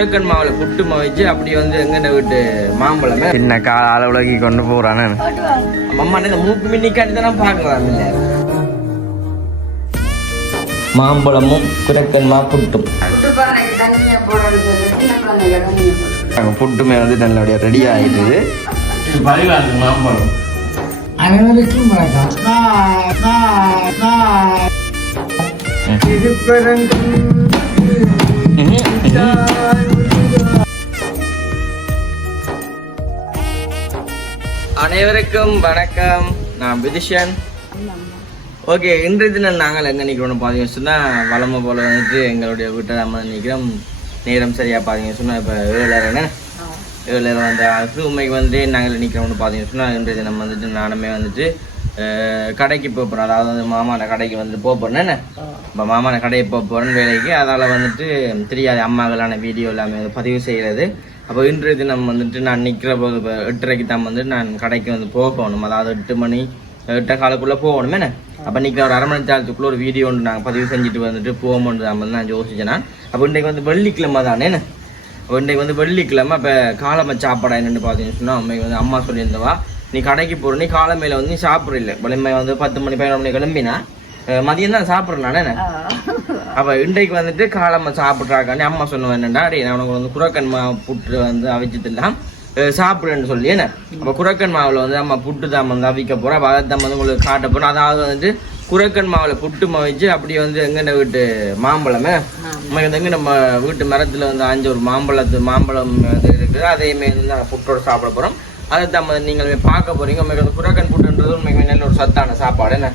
குரக்கன் மாவுல புட்டு வச்சு அப்படி வந்து எங்கன வீட்டு மாம்பழமே சின்ன கால உலகி கொண்டு போறானே அம்மா இந்த மூக்கு மின்னிக்காண்டி தான் பார்க்கலாம் இல்ல மாம்பழமும் குரக்கன் மா புட்டும் புட்டுமே வந்து நல்லபடியா ரெடி ஆயிடுது மாம்பழம் அனைவருக்கும் அனைவருக்கும் வணக்கம். நான் விதிஷன். ஓகே, இன்றைய தினம் நாங்கள் எங்கே நிற்கிறோம்னு பார்த்தீங்கன்னு சொன்னால் வளமை போல் வந்துட்டு எங்களுடைய வீட்டை நம்ம நிற்கிறோம். நேரம் சரியாக பார்த்தீங்கன்னு சொன்னால் இப்போ 7:30 வந்து உண்மைக்கு வந்துட்டு நாங்கள் நிற்கிறோம்னு பார்த்தீங்கன்னு சொன்னால் இன்றைய தினம் வந்துட்டு நானுமே வந்துட்டு கடைக்கு போகிறோம். அதாவது வந்து மாமான கடைக்கு வந்துட்டு போகிறேன்னு இப்போ மாமான கடையை போகிறேன்னு வேலைக்கு. அதால் வந்துட்டு தெரியாது அம்மாக்களான வீடியோ எல்லாமே பதிவு செய்கிறது. அப்போ இன்றைய தினம் வந்துட்டு நான் நிற்கிற போது இப்போ 8:30 தான் வந்துட்டு நான் கடைக்கு வந்து போகணும். அதாவது 8 மணி 8 காலுக்குள்ளே போகணுமே. அப்போ இன்றைக்கி ஒரு 1/2 மணி நேரத்துக்குள்ளே ஒரு வீடியோ ஒன்று நாங்கள் பதிவு செஞ்சுட்டு வந்துட்டு போகணுன்றது தான் வந்து நான் யோசிச்சேன். அப்போ இன்றைக்கு வந்து வெள்ளிக்கிழமை தானே. இன்றைக்கு வந்து வெள்ளிக்கிழமை. இப்போ காலமை சாப்பாடா என்னென்னு பார்த்தீங்கன்னு சொன்னால் அம்மைக்கு வந்து அம்மா சொல்லியிருந்தவா, நீ கடைக்கு போகிற நீ காலமையில் வந்து நீ சாப்பிட்றில்ல. வலிமை வந்து 10 மணி 11 மணி கிளம்பினா மதியம் தான் சாப்பிட்றேன். அப்போ இன்றைக்கு வந்துட்டு காலமை சாப்பிட்றாக்காண்டி அம்மா சொன்னவன் என்னென்னா, நான் உனக்கு வந்து குரக்கன் மாவு புட்டு வந்து அவிச்சதெல்லாம் சாப்பிடுன்னு சொல்லி என்ன. அப்போ குரக்கன் மாவில் வந்து அம்மா புட்டு தான் வந்து அவிக்க போகிறோம். அப்போ அதை தான் வந்து உங்களுக்கு காட்ட போகிறோம். அதாவது வந்துட்டு குரக்கன் மாவில் புட்டு வச்சு அப்படி வந்து எங்கென்ன வீட்டு மாம்பழமே வந்து எங்கே நம்ம வீட்டு மரத்தில் வந்து 5 ஒரு மாம்பழம் வந்து இருக்குது. அதையுமே வந்து நாங்கள் புட்டோடு சாப்பிட போகிறோம். அதை தான் வந்து நீங்களுமே பார்க்க போகிறீங்க. உங்களுக்கு வந்து குரக்கன் புட்டுன்றது உண்மைக்கு நல்ல ஒரு சத்தான சாப்பாடு என்ன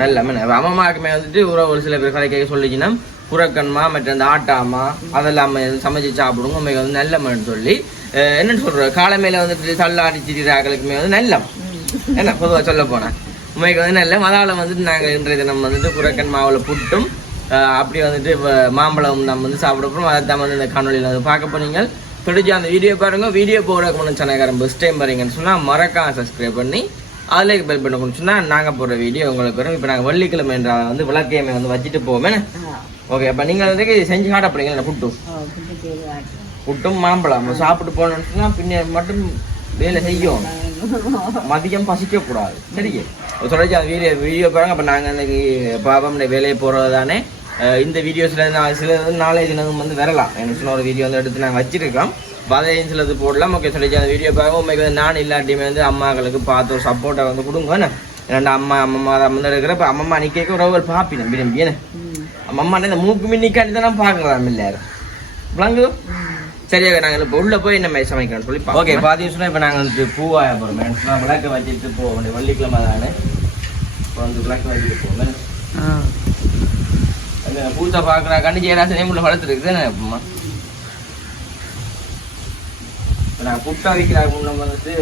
நல்ல அம்மாவுக்குமே வந்துட்டு ஒரு சில பேர் கடைக்க சொல்லிச்சுன்னா குரக்கன்மா மற்ற அந்த ஆட்டாமா அதெல்லாம் சமைச்சு சாப்பிடுவோம். உண்மைக்கு வந்து நல்லம்னு சொல்லி என்னன்னு சொல்ற காலமையில வந்துட்டு தள்ளாடி திரிகிறாக்களுக்குமே வந்து நல்லம் என்ன பொதுவாக சொல்ல போனேன். உண்மைக்கு வந்து நல்லம். அதால் வந்துட்டு நாங்கள் இன்றைய தினம் வந்துட்டு குரக்கன் மாவில் புட்டும் அப்படி வந்துட்டு மாம்பழம் நம்ம வந்து சாப்பிட போகிறோம். அதை தான் வந்து இந்த காணொலியில் வந்து பார்க்க போறீங்க. பிடிச்சி அந்த வீடியோ பாருங்க. வீடியோ போகிறதுக்கு முன்னாடி சேனல்காரன் ஃபர்ஸ்ட் டைம் பாருங்கன்னு சொன்னால் மறக்காம சப்ஸ்கிரைப் பண்ணி அதில் பெல் பண்ண சொன்னால் நாங்கள் போடுற வீடியோ உங்களுக்கு வரும். இப்போ நாங்கள் வெள்ளிக்கிழமை என்றால் வந்து விளக்கையமை வந்து வச்சுட்டு போவோமே. ஓகே, அப்போ நீங்கள் வந்து செஞ்சு காட்ட போறீங்களா புட்டும் மாம்பழம் சாப்பிட்டு போனோம்னு சொன்னால் பின்ன மட்டும் வேலை செய்யும். மதியம் பசிக்கக்கூடாது. சரிங்க, சொல்லிச்சு அந்த வீடியோ பாருங்க. அப்போ நாங்கள் அன்றைக்கி பாபாவுடைய வேலையை போகிறது தானே. இந்த வீடியோஸில் சில நாளைய தினம் வந்து வரலாம். எனக்கு சொன்ன ஒரு வீடியோ வந்து எடுத்து நாங்கள் வச்சிருக்கோம். அதையும் சிலது போடலாம். ஓகே, சொல்லிச்சு அந்த வீடியோ பார்க்க உண்மைக்கு வந்து நான் இல்லாட்டியுமே வந்து அம்மாக்களுக்கு பார்த்து ஒரு சப்போர்ட்டை வந்து கொடுங்க. ஏன்னா அம்மா வந்து இருக்கிற இப்போ அம்மா நிற்க ஒரு பார்ப்பினேன் விரும்பி என்ன அம்மா இந்த மூக்கு மின்னிக்காண்டி தான் பார்க்கலாம் இல்லையாரு விளங்கு. சரியாக நாங்கள் இப்போ உள்ளே போய் என்ன சமைக்கணும்னு சொல்லி ஓகே பார்த்தீங்கன்னு சொன்னால் இப்போ நாங்கள் வந்துட்டு பூவாய போகிறோம். விளக்க வச்சுட்டு போக வேண்டிய வெள்ளிக்கிழமை தானே. இப்போ வந்து விளக்க வச்சுட்டு போவேன். பூச்சா பார்க்குறா கண்டிச்சு ஏதாச்சும் உள்ள வளர்த்துருக்கு தானே. அம்மா நான் புட்டா வைக்கிறாங்க முன்ன வந்துட்டு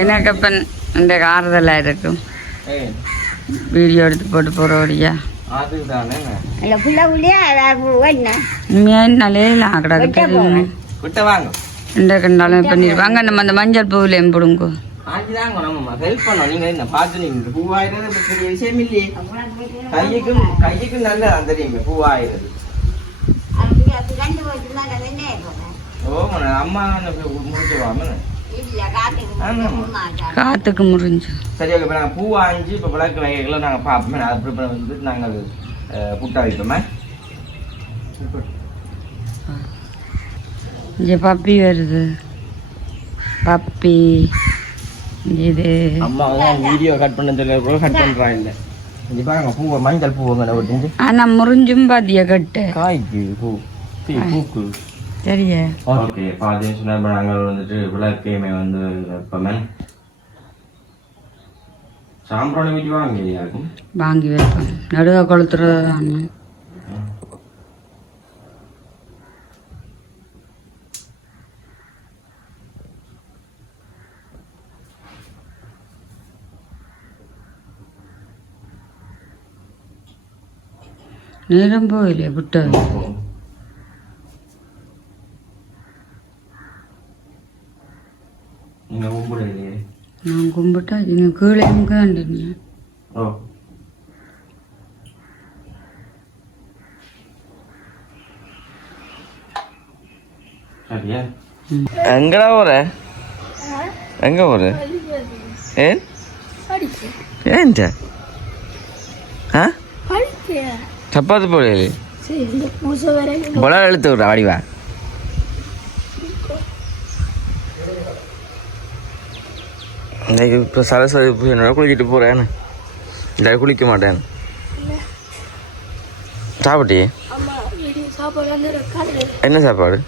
எனக்கு அப்போ இந்த ஆறுதலாக இருக்கும். வீடியோ எடுத்து போட்டு போகிறோடியா அதுதானே கிட்ட வாங்க இந்த கண்டாலும் பண்ணிடுவாங்க. நம்ம அந்த மஞ்சள் பூவிலையும் பிடுங்கோ ஹெல்ப் பண்ணோம். நீங்க என்ன பார்த்து நீங்க பூவாயிரம் பெரிய விஷயம் இல்லையே. கைக்கும் நல்ல தெரியுங்க பூவாயிரம். அம்மா முடிச்சுவாங்க காத்துக்கு முறிஞ்சு. சரி, ஓகே. இப்போ நாங்கள் பூ வாங்கி இப்போ விளக்கு வகைகளை நாங்கள் பார்ப்போமே. அது வந்து நாங்கள் புட்டா வைப்போமே. இங்கே பப்பி வருது. பப்பி இது அம்மா வந்து வீடியோ கட் பண்ண தெரியல கட் பண்ணுறா இல்லை. இங்கே பாருங்க பூவை மஞ்சள் பூவுங்க ஒட்டிஞ்சு. ஆனால் முறிஞ்சும் பாத்தியா கட்டு காய்க்கு பூக்கு சரியா. ஓகே, பார்த்தீங்கன்னு சொன்னால் நாங்கள் வந்துட்டு விளக்கையுமே வந்து வைப்போமே. சாம்பிராணி வீட்டு வாங்கி வைப்போம். நடுவ கொளுத்துறது தானே. நேரம் போயிலே விட்டு நான் கும்பிட்டா நீங்க கீழே முக்காண்டீங்க. சரியா எங்கடா போற எங்க போற ஏன் ஏன் சப்பாத்து போடு பொல எழுத்து விட்றா வடிவா இப்போ சரஸ்வதி பூஜை குளிச்சுட்டு போகிறேன் இல்லை குளிக்க மாட்டேன் சாப்பிட்டி என்ன சாப்பாடு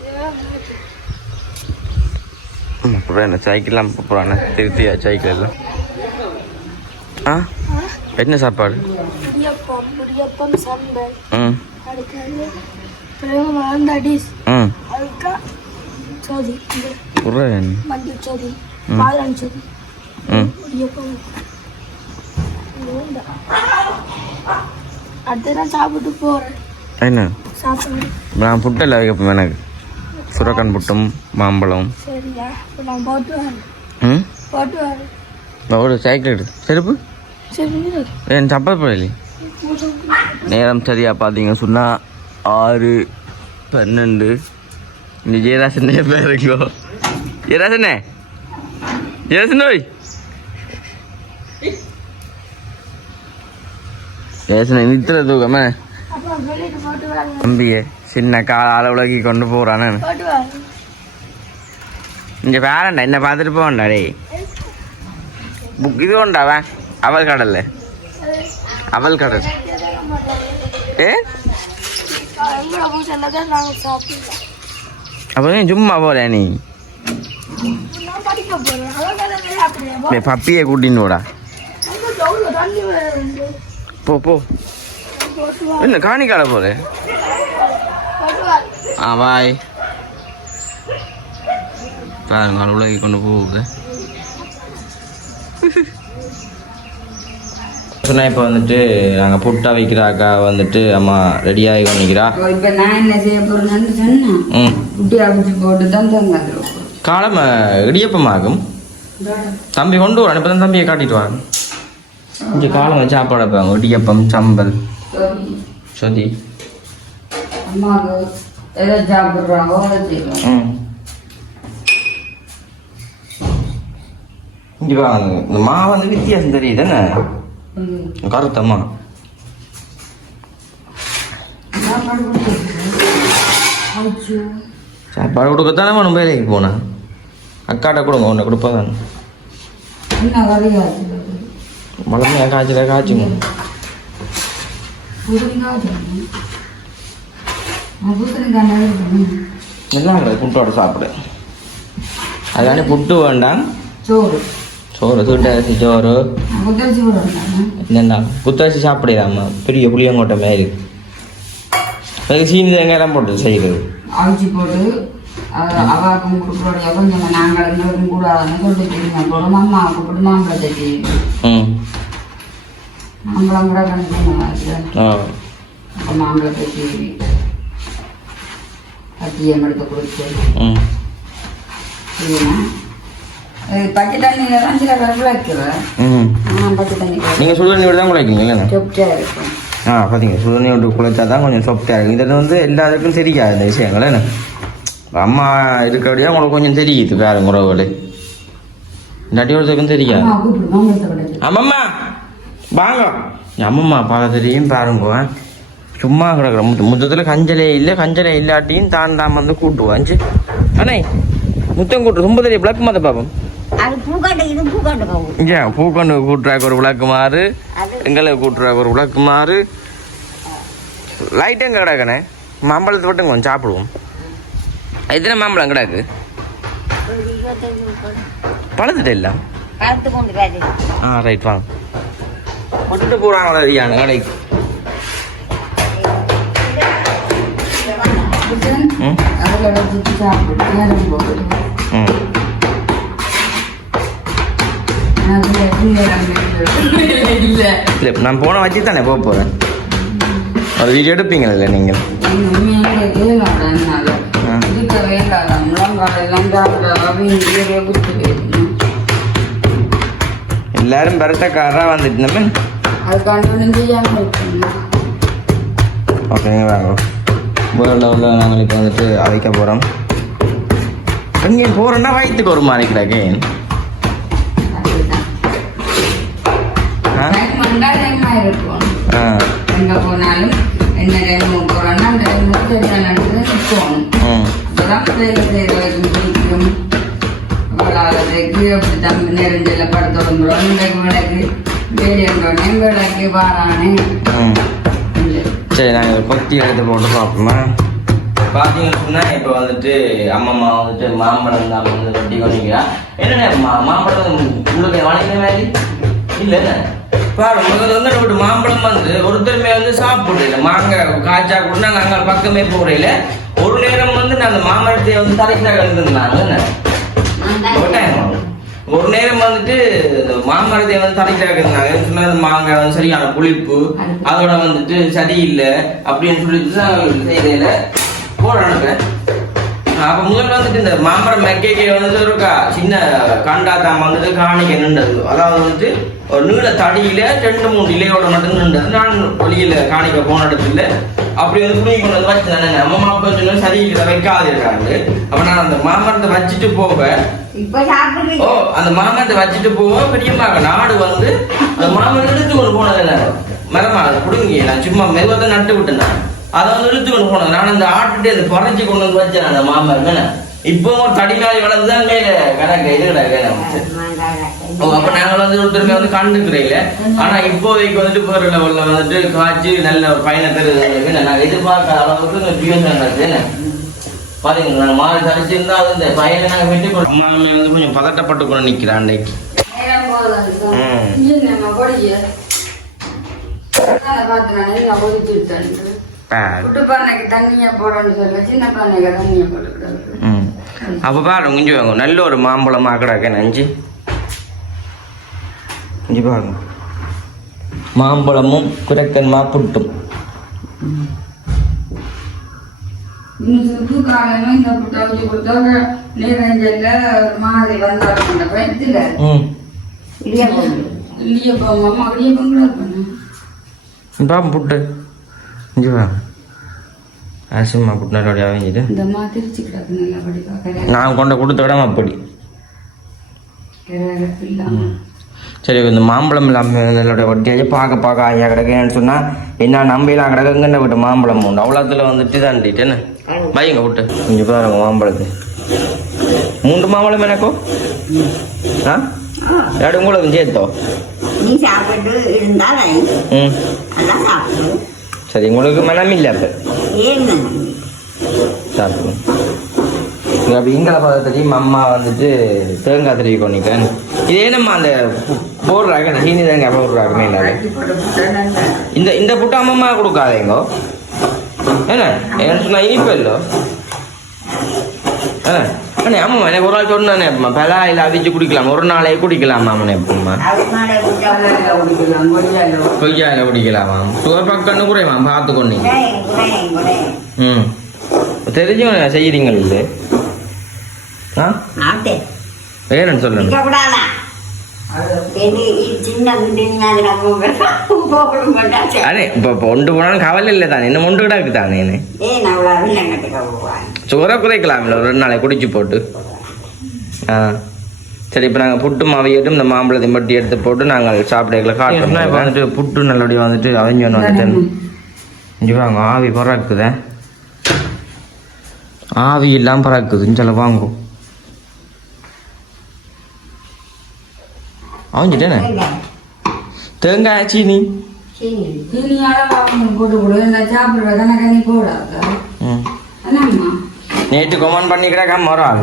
அப்புறம் என்ன சைக்கிள்லாம் போகிறானே திருத்தியா சைக்கிள் எல்லாம் ஆ என்ன சாப்பாடு ம் சாப்பிட்டு போறேன் என்ன சாப்பிடு நான் புட்டல வைக்கப்போ எனக்கு சுரக்கான் புட்டும் மாம்பழம் சரியா நான் போட்டு வரேன் ம் போட்டு வரேன் ஒரு சைக்கிள் எடு செருப்பு சரி ஏன் சப்பாத்து போடலி நேரம் சரியா பார்த்தீங்க சொன்னால் 6:12 இந்த ஜெயராசனே பேருங்கோ ஜெயராசனே ஜெயராசனோய் ஜெயராசனை நித்திர தூக்கமே அப்புறம் வெளியிட்டு போட்டு வரேன் தம்பியே சின்ன கால அளவுலகி கொண்டு போகிறானே போட்டு வரேன் இங்கே வேறண்டா என்ன பார்த்துட்டு போகண்டா டே புக் இது உண்டாவா அவல் கடல்ல அவல் கடல் ஏ எங்களோட பூஜையில் தான் நாங்கள் சாப்பிடுவோம் அப்போ ஏன் சும்மா போல நீ நான் படிக்க போகிறேன் அதான் அப்படியே பப்பியை கூட்டின்னு போடா தண்ணி வருது போ போ போட்டு என்ன காணிக்கால போல வரேன் ஆ பாய் பாருங்க அளவுலகி கொண்டு போகுது சொன்னால் இப்போ வந்துட்டு நாங்கள் புட்டா வைக்கிற அக்கா வந்துட்டு அம்மா ரெடியாகி கொண்டிருக்கிறா இப்போ நான் என்ன செய்ய போறேன்னு சொன்னேன் ம் குட்டி அவிச்சு போட்டு தான் தந்துருவோம் காலம் இடியப்பமாகும் தம்பி கொண்டு வரான் இப்போ தான் தம்பியை காட்டிட்டு வாங்க இங்கே காலம் வச்சு சாப்பாடு வைப்பாங்க இடியப்பம் சம்பல் சொதி அம்மாவுக்கு எதை சாப்பிட்றாங்களோ அதை செய்வோம் ம் இங்கே வாங்க இந்த மா வந்து வித்தியாசம் தெரியுது என்ன கருத்தம்மா சாப்பாடு கொடுக்கத்தானே நம்ம வேலைக்கு போனேன் அக்காட்ட கொடுங்க ஒன்று கொடுப்பதான் என்ன வரையாது மழமையாக காய்ச்சல காய்ச்சுங்க நல்லா இருக்குது புட்டோட சாப்பிடு அதானே புட்டு வேண்டாம் சோறு சோறு தூட்டரிசி சோறு முதல் சோறு என்னண்டா புத்தரிசி சாப்பிடுதாம்மா பெரிய புளியங்கோட்டை மாதிரி அதுக்கு சீனி தேங்காயெல்லாம் போட்டு செய்கிறது அவிச்சு போட்டு அவாக்கும் கொடுக்குறோடைய கொஞ்சம் நாங்கள் எங்களுக்கும் கூடாதுன்னு சொல்லிட்டு போடும் அம்மாவுக்கு போட்டு மாம்பழத்தை செய்யும் ம் மாம்பழம் கூட கணக்கு ஆ அப்போ மாம்பழத்தை செய்வி பட்டியம் எடுத்து கொடுத்து ம் பச்சை தண்ணியில் தான் சில பேர் விளக்குவேன் ம் பச்சை தண்ணி நீங்கள் சுடுதண்ணி விட தான் குழைக்கீங்க இல்லைண்ணா சொப்டாக இருக்கும் ஆ பார்த்தீங்க சுடுதண்ணி விட்டு குழைச்சா தான் கொஞ்சம் சாஃப்டாக இருக்கும் இதில் வந்து எல்லாருக்கும் தெரியாது இந்த விஷயங்கள் என்ன அம்மா இருக்கிறபடியா உங்களுக்கு கொஞ்சம் தெரியுது வேறு முறவுகள் இல்லாட்டி ஒருத்தருக்கும் தெரியாது அம்மா கூப்பிடு மாம்பழத்தை கிடையாது அம்மம்மா வாங்க என் அம்மம்மா பார்க்க தெரியும் பாருங்க சும்மா கிடக்குற முத்தத்தில் கஞ்சலே இல்லாட்டியும் தான் வந்து கூட்டுவான் அண்ணே முத்தம் கூட்டு ரொம்ப தெரியும் விளக்கு மாத பாப்போம் அது பூக்காட்டு இது பூக்காட்டு போகும் இங்கே பூக்கொண்டு கூட்டுறாக்கு ஒரு விளக்கு மாறு எங்களை கூட்டுறாக்கு ஒரு விளக்கு மாறு லைட்டும் கிடக்கண்ணே மாம்பழத்தை விட்டு கொஞ்சம் சாப்பிடுவோம் எத்தனை மாம்பழம் கிடக்கு ஒரு 25 பழத்துட்டு இல்லை கலந்து கொண்டு வேறு ஆ ரைட் வாங்க மட்டுட்டு போகிறாங்களா ஐயானு கடைக்கு ம் அதில் வச்சுட்டு சாப்பிட்டு நேரம் போகுது ம் இல்லை இல்லை நான் போன வச்சு தானே போக போகிறேன் அது வீடியோ எடுப்பீங்கல்ல நீங்கள் இருக்க வேண்டாம் முழங்காலெல்லாம் சாப்பிட குடிச்சு எல்லாரும் பரட்டக்காரராக வந்துட்டு நம்ம அதுக்கான செய்யாமல் இருக்கணும் ஓகே வாங்க வேறு லெவலில் நாங்கள் இப்போ வந்துட்டு அழைக்க போகிறோம் எங்கே போறேன்னா வயிற்றுக்கு ஒரு மாதிரி கிடக்கேன். டைம் வந்தா டைமா இருக்கும். ஆ எங்க போனாலும் என்ன டைம் போறோம்னா அந்த டைம் சரியா நடந்து நிற்கணும். அப்பதான் வேலை செய்யறதுக்கு பிடிக்கும். அவளாளருக்கு அப்படி தம்பி நெருஞ்சல படுத்து விடுறோம். இன்றைக்கு விளக்கு வேலையோடனே விளக்கு வாரானே. சரி, நாங்கள் பக்தி எடுத்து போட்டு பார்ப்போமா? பார்த்தீங்கன்னு சொன்னால் இப்போ வந்துட்டு அம்மம்மா வந்துட்டு மாம்பழம் தான் வந்து ரொட்டி கொண்டிக்கிறா. என்னென்ன மாம்பழம் உங்களுக்கு வளைக்கிற மாதிரி இல்லை என்ன பாரு, உங்களுக்கு வந்து நம்ம மாம்பழம் வந்து ஒருத்தருமே வந்து சாப்பிடல. மாங்காய் காய்ச்சா கூட நாங்கள் அங்கே பக்கமே போகிறேன். ஒரு நேரம் வந்து நான் அந்த மாம்பழத்தை வந்து தலைக்காக இருந்திருந்தாங்க என்ன ஒரு நேரம் வந்துட்டு மாமரத்தை வந்து தலைக்காக இருந்தாங்க. சொன்ன மாங்காய் வந்து சரியான புளிப்பு, அதோட வந்துட்டு சரியில்லை அப்படின்னு சொல்லிட்டு செய்யல போட அனுப்பேன். அப்ப முதல்ல வந்துட்டு இந்த மாமரம் மெக்கைக்கு வந்து இருக்கா சின்ன கண்டாத்தாம வந்துட்டு காணிக்க நின்றது. அதாவது வந்துட்டு ஒரு நீள தடியில 2-3 இலையோட மட்டும் நின்றது. நான் வெளியில காணிக்க போன இடத்துல அப்படி வந்து புளி கொண்டு வந்து வச்சு தானே அம்மா அப்பா சொன்ன சரியில்லை வைக்காது இருக்காங்க. அப்ப நான் அந்த மாமரத்தை வச்சுட்டு போவேன். ஓ அந்த மாமரத்தை வச்சுட்டு போவோம். பெரியம்மாங்க நாடு வந்து அந்த மாமரத்தை இழுத்து கொண்டு போனது மரமா குடுங்க. நான் சும்மா மெதுவத்தை நட்டு விட்டேன். அதை வந்து இழுத்து கொண்டு போனது. நான் அந்த ஆட்டுட்டு அதை பறைச்சி கொண்டு வந்து வச்சேன் அந்த மாமரம். இப்போ ஒரு தடிநாளி வளர்ந்துதான் கையில கணக்கு இது கிடக்கு. அப்ப நாங்கள் வந்து ஒருத்தருமே வந்து கண்டுக்கிறீங்கள. ஆனா இப்போதைக்கு வந்துட்டு போற லெவல்ல வந்துட்டு காய்ச்சி நல்ல ஒரு பயனை தருது. நாங்க எதிர்பார்க்காத அளவுக்கு பியூசன் நடக்குது. பாத்தீங்களா, நாங்க மாறி தரிச்சிருந்தா அது இந்த பையனை நாங்க வெட்டி கொடுப்போம். அம்மாமே வந்து கொஞ்சம் பதட்டப்பட்டு கொண்டு நிக்கிறேன் அன்னைக்கு. அப்ப பாருங்க கொஞ்சம் நல்ல ஒரு மாம்பழம் ஆக்கடாக்க நஞ்சு இங்க பாருங்க. மாம்பழமும் குரக்கன்மா புட்டும். காலமும் இந்த புட்டை வச்சு கொடுத்தா நீரஞ்சல்ல மாதிரி வந்தாலும் பயத்துல இடியப்பம் அம்மா இடியப்பம் கூட பண்ண பாப்பா புட்டு இங்கே வா. அரிசிமா புட்டு நல்லபடியாக வாங்கிட்டு இந்த மாதிரி திருச்சி கிடக்கு நல்லா படிப்பா. நான் கொண்ட கொடுத்த விட அப்படி சரி. இந்த மாம்பழம் இல்லாமல் நல்லோடைய வட்டியாச்சு பார்க்க ஐயா கிடக்குன்னு சொன்னால் என்ன நம்பலாம் கிடக்குங்கன்னு விட்டு மாம்பழம் உண்டு. அவ்வளோத்துல வந்துட்டு தாண்டிட்டேன்னு வைங்க விட்டு இங்கே பாருங்க மாம்பழத்து 3 மாம்பழம் எனக்கோ ஆ ரெண்டு உங்களுக்கு சேர்த்தோ சரி. உங்களுக்கு மனம் இல்லை அப்போ சாப்பிடுவோம். அப்படி இங்கே பார்த்தா அம்மா வந்துட்டு தேங்காய் திருவி கொண்டிக்கிறேன். இது என்னம்மா அந்த போடுறாங்க சீனி தேங்காய் போடுறாங்க இந்த இந்த புட்டு அம்மம்மா கொடுக்காதேங்கோ என்ன என்ன சொன்னா இனிப்பு இல்லோ அண்ணே ஆமாம்மா எனக்கு ஒரு நாள் சொன்னேனே பலா இல்லை அவிச்சு குடிக்கலாம் ஒரு நாளே குடிக்கலாமா அம்மனே எப்படிம்மா கொய்யால குடிக்கலாமா சுகர் பக்கன்னு குறையுமா பார்த்து கொண்டீங்க தெரிஞ்சவங்க செய்யறீங்க இல்லை வேணும்னு சொல்லுங்க அண்ணே இப்போ ஒன்று போனாலும் கவலை இல்லை தானே இன்னும் ஒன்று கிடக்கு தானே சுகரை குறைக்கலாம்ல ஒரு 2 நாளை குடிச்சு போட்டு. சரி இப்போ நாங்கள் புட்டு மாவையிட்டும் இந்த மாம்பழத்தை மட்டும் எடுத்து போட்டு நாங்கள் சாப்பிடல காட்டுறோம். இப்போ வந்துட்டு புட்டு நல்லபடியாக வந்துட்டு அவிஞ்சோன்னு வந்துட்டு இங்கே வாங்க ஆவி பறக்குதே ஆவி இல்லாமல் பறக்குதுன்னு சொல்ல வாங்கும் அவஞ்சிட்டேனே தேங்காய் சீனி நேற்று கமெண்ட் பண்ணிக்கிட்டா மரம்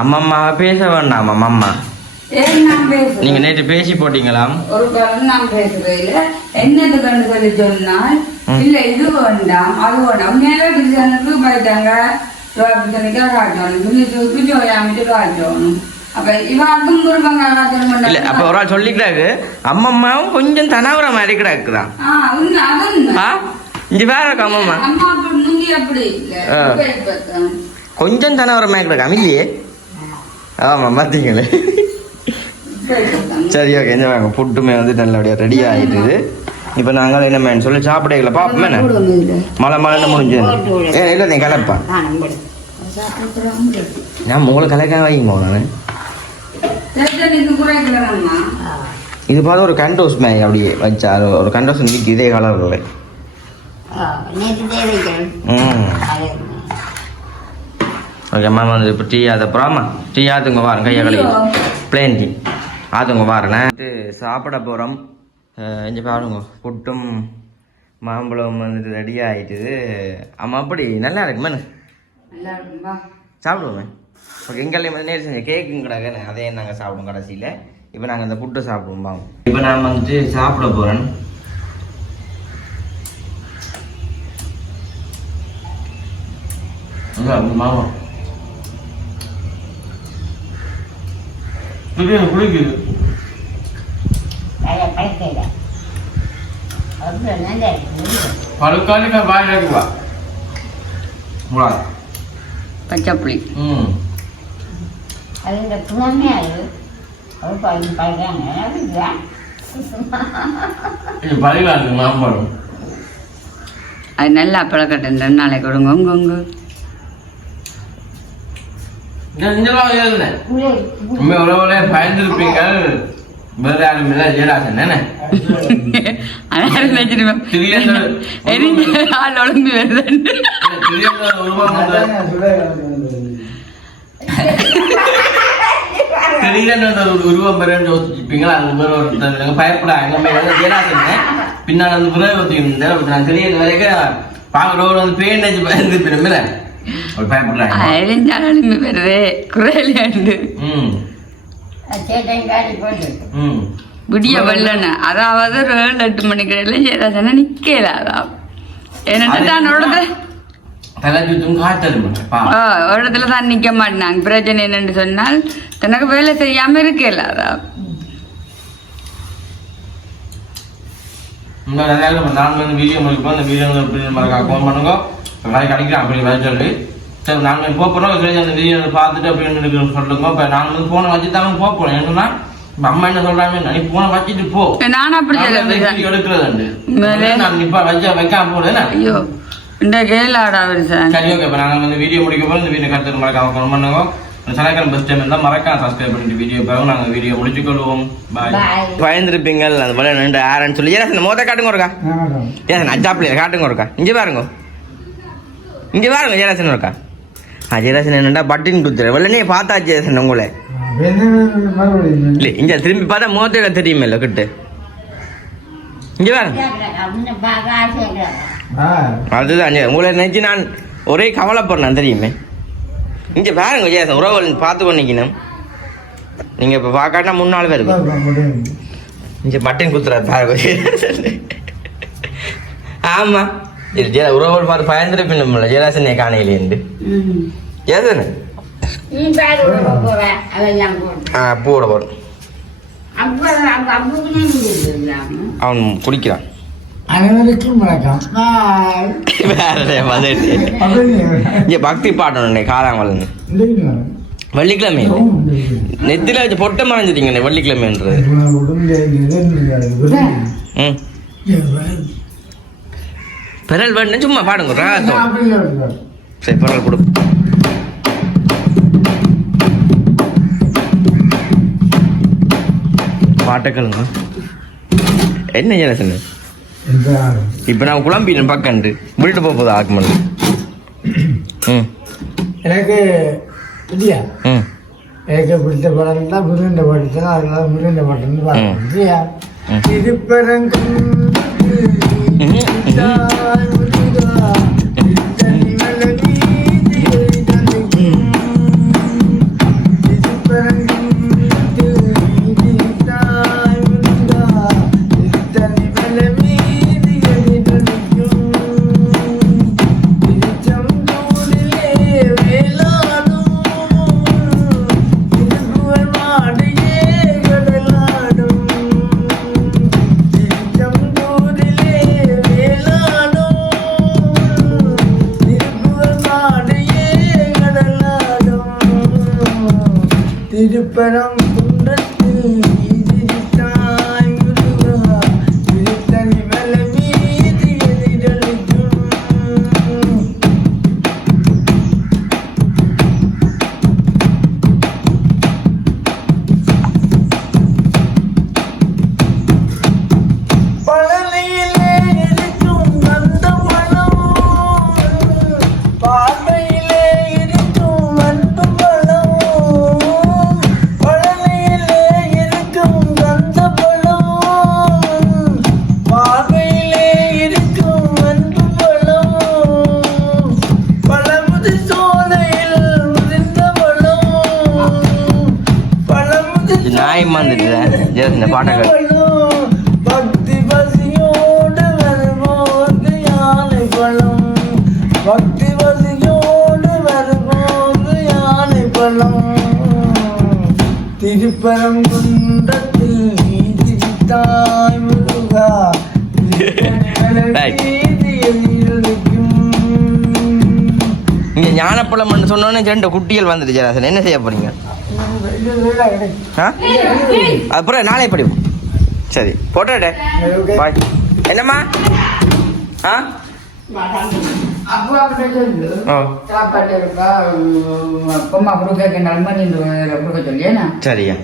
அம்மம்மா பேச வேண்டாம் அம்மம்மா நீங்க நேற்று பேசி போட்டீங்களாம் ஒரு காலம் நான் பேசுறேன் என்னது கண்டு சொல்லி சொன்னால் இல்ல இது வேண்டாம் அது வேண்டாம் மேலே கிருஷ்ணனுக்கு போயிட்டாங்க காட்டணும். இல்ல அப்ப ஒரு ஆள் சொல்லிக்கிறாரு அம்மம்மாவும் கொஞ்சம் தனாவர மாதிரி கிடக்குதான் இங்க வேற இருக்கு அம்மம்மா கொஞ்சம் தனாவர மாதிரி கிடக்காம இல்லையே. ஆமா பாத்தீங்களே. சரி ஓகே இந்த வாங்க புட்டுமே வந்து நல்லபடியாக ரெடி ஆகிட்டுது. இப்போ நாங்கள் என்ன சொல்லி சாப்பிடல பார்ப்போமே மழை மழைன்னு முடிஞ்சு இல்லை நீ கலப்பா நான் உங்களை கலக்காக வாங்கிங்க நான் இது பார்த்து ஒரு கண்டோஸ் மேய் அப்படியே வச்சா ஒரு கண்டோஸ் நிற்கி இதே கலரில் ஓகே அம்மா வந்து இப்போ டீ அதுக்கப்புறமா டீ ஆத்துங்க வாரம் கையை கழுவி பிளேன் டீ ஆத்துங்க வாரேன் சாப்பிட போகிறோம் இங்கே பாருங்க புட்டும் மாம்பழம் வந்துட்டு ரெடி ஆகிட்டுது ஆமாம் அப்படி நல்லா இருக்குமே சாப்பிடுவோமே ஓகே எங்கேயும் வந்து நேரம் செஞ்ச கேக்கு கிடக்கு அதே நாங்கள் சாப்பிடுவோம் கடைசியில் இப்போ நாங்கள் அந்த புட்டை சாப்பிடுவோம் வாங்க இப்போ நான் வந்துட்டு சாப்பிட போகிறேன் மாமா குளிக்குது பழுக்காலிக்க வாயிலா பச்சைப்புளி അതിന്റെ പുറമെയായത് അവർ പറയുകയാണ് பழுக்காது மாம்பழம் அது நல்லா பழக்கட்டும் 2 நாளைக்கு கொடுங்க உங்க உறவுல பயந்துருப்பீங்கள் வேற யாரும் இல்லை ஜெயராசன் என்ன ஆள் உடம்பு வருது உருவம் பெறன்னு யோசிச்சுப்பீங்களா அது பேர் ஒருத்தர் பயப்படாங்க ஜெயராசன் பின்னால் வந்து புறவை நான் தெரிய வரைக்கும் பார்க்குறவங்க வந்து பேண்டேஜ் பயந்துருப்பேன் விடிய வெள்ளன அதாவது ஒரு 7-8 மணிக்கு ஜெயராஜன நிக்கலாதா இடத்துல தான் நிக்க மாட்டாங்க பிரச்சனை என்னன்னு சொன்னால் தனக்கு வேலை செய்யாம இருக்கலாதா வீடியோ முடிப்போம் இந்த வீடியோ பண்ணுங்க கிடைக்கிறேன் அப்படி வர சொல்லி சரி நாங்கள் போகிறோம் அந்த வீடியோ பார்த்துட்டு அப்படின்னு சொல்லுங்க இப்போ நான் வந்து ஃபோனை வச்சு தான் போகிறோம் ஏன்னா அம்மா என்ன சொல்றாங்க நீ போனை வச்சுட்டு போ நானும் அப்படி எடுக்கிறது நான் இப்போ வைக்காம போடுறேன் ஐயோ இந்த கேளாடா சரி ஓகே இப்போ நாங்கள் வந்து வீடியோ முடிக்க போகிறோம் இந்த வீடியோ கருத்து மறக்காம ஃபோன் பண்ணுங்க சனிக்கிழமை பஸ் டைம் இருந்தால் மறக்காம சப்ஸ்கிரைப் பண்ணிட்டு வீடியோ பாருங்க நாங்கள் வீடியோ முடிச்சுக்கொள்வோம் பாய் பயந்துருப்பீங்கள் அந்த போல ரெண்டு ஆரன்னு சொல்லி ஏன் மோத காட்டுங்க ஒருக்கா ஏன் அஜாப்பிள்ளையா காட்டுங்க ஒருக்கா இங்கே பாருங்க இங்கே பாருங்க ஜெயராசன் இருக்கா ஜெயராசன் என்னண்டா பட்டின் குத்துற வெள்ளனே பார்த்தா ஜெயராசன் உங்களை இல்லை இங்கே திரும்பி பார்த்தா முகத்தை தெரியுமே இல்லை கிட்ட இங்கே பாருங்க அதுதான் உங்களை நினைச்சு நான் ஒரே கவலைப்படுறேன் தெரியுமே இங்கே பாருங்க ஜெயராசன் உறவு பார்த்து பண்ணிக்கணும் நீங்கள் இப்போ பார்க்காட்டா 3 நாள் பேருக்கு இங்கே பட்டின் குத்துறாரு பாருங்க ஆமாம் உறவுகள் பார்த்து பயந்துருப்பில்ல ஜெயராசனே காணையிலேருந்து ஏதானே பூவோட போறோம் அவன் குடிக்கிறான் அனைவருக்கும் வணக்கம் வேற பக்தி பாட்டணும் காலாங்கல் வெள்ளிக்கிழமை நெத்தில வச்சு பொட்டை மறைஞ்சிட்டீங்க வெள்ளிக்கிழமைன்றது பெரல் வேணும் சும்மா பாடுங்க ராகத்தோட சரி பெரல் கொடு பாட்டக்கலுங்க என்ன ஜெயராசன் இப்போ நான் குழம்பினேன் பக்கண்டு விட்டுட்டு போகுது ஆக்குமல்ல எனக்கு இல்லையா எனக்கு பிடிச்ச படம் தான் முருகண்ட பாட்டு தான் அதனால முருகண்ட பாட்டுன்னு பாடுறேன் இல்லையா திருப்பரங்கும் திருப்பரம் குன்றத்தில் தாய் முருகா திருத்தணி மலை மீது எதிரொலிக்கும் டைம் வந்துட்டு இந்த பாட்டை பக்தி பசியோடு வரும்போது யானை பழம் பக்தி பசியோடு வரும்போது யானை பழம் திருப்பரங்குன்றத்தில் நீ திரித்தாய் முருகா இங்க ஞானப்பழம் சொன்னோன்னே 2 குட்டிகள் வந்துட்டு ஜெராசன் என்ன செய்ய போறீங்க அப்புறம் நாளை படிப்போம் சரி போட்டோடே பாய் என்னம்மா ஆ அப்போ அப்படி சொல்லு சாப்பாடு இருக்கா அப்பமா கொடுக்க நண்பன் கொடுக்க சொல்லியா சரியா